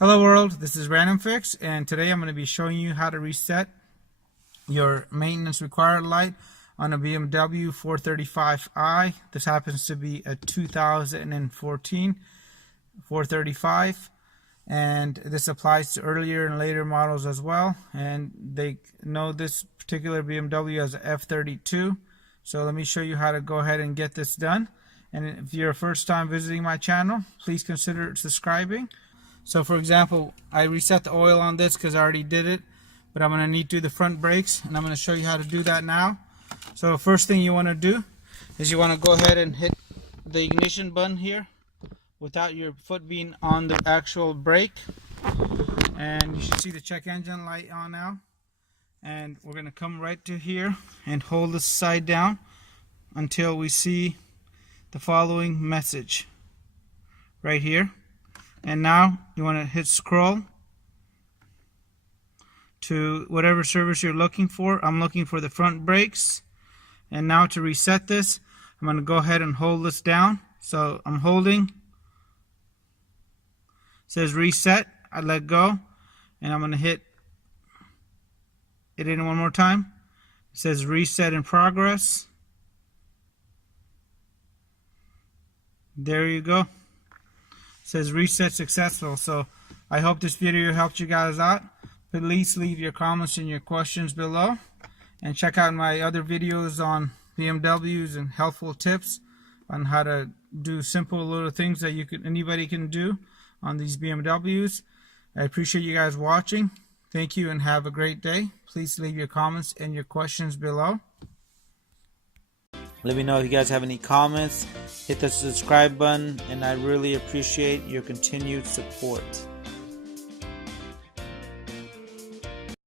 Hello world, this is RandomFIX, and today I'm going to be showing you how to reset your maintenance required light on a BMW 435i. This happens to be a 2014 435, and this applies to earlier and later models as well. And they know this particular BMW as a F32. So let me show you how to go ahead and get this done. And if you're a first time visiting my channel, please consider subscribing. So for example, I reset the oil on this because I already did it, but I'm going to need to do the front brakes, and I'm going to show you how to do that now. So the first thing you want to do is you want to go ahead and hit the ignition button here without your foot being on the actual brake, and you should see the check engine light on now. And we're going to come right to here and hold this side down until we see the following message right here. And now you want to hit scroll to whatever service you're looking for. I'm looking for the front brakes. And now to reset this, I'm going to go ahead and hold this down. So I'm holding. It says reset. I let go. And I'm going to hit it in one more time. It says reset in progress. There you go. Says reset successful. So I hope this video helped you guys out. Please leave your comments and your questions below, and check out my other videos on BMWs and helpful tips on how to do simple little things that anybody can do on these BMWs. I appreciate you guys watching. Thank you and have a great day. Please leave your comments and your questions below. Let me know if you guys have any comments. Hit the subscribe button, and I really appreciate your continued support.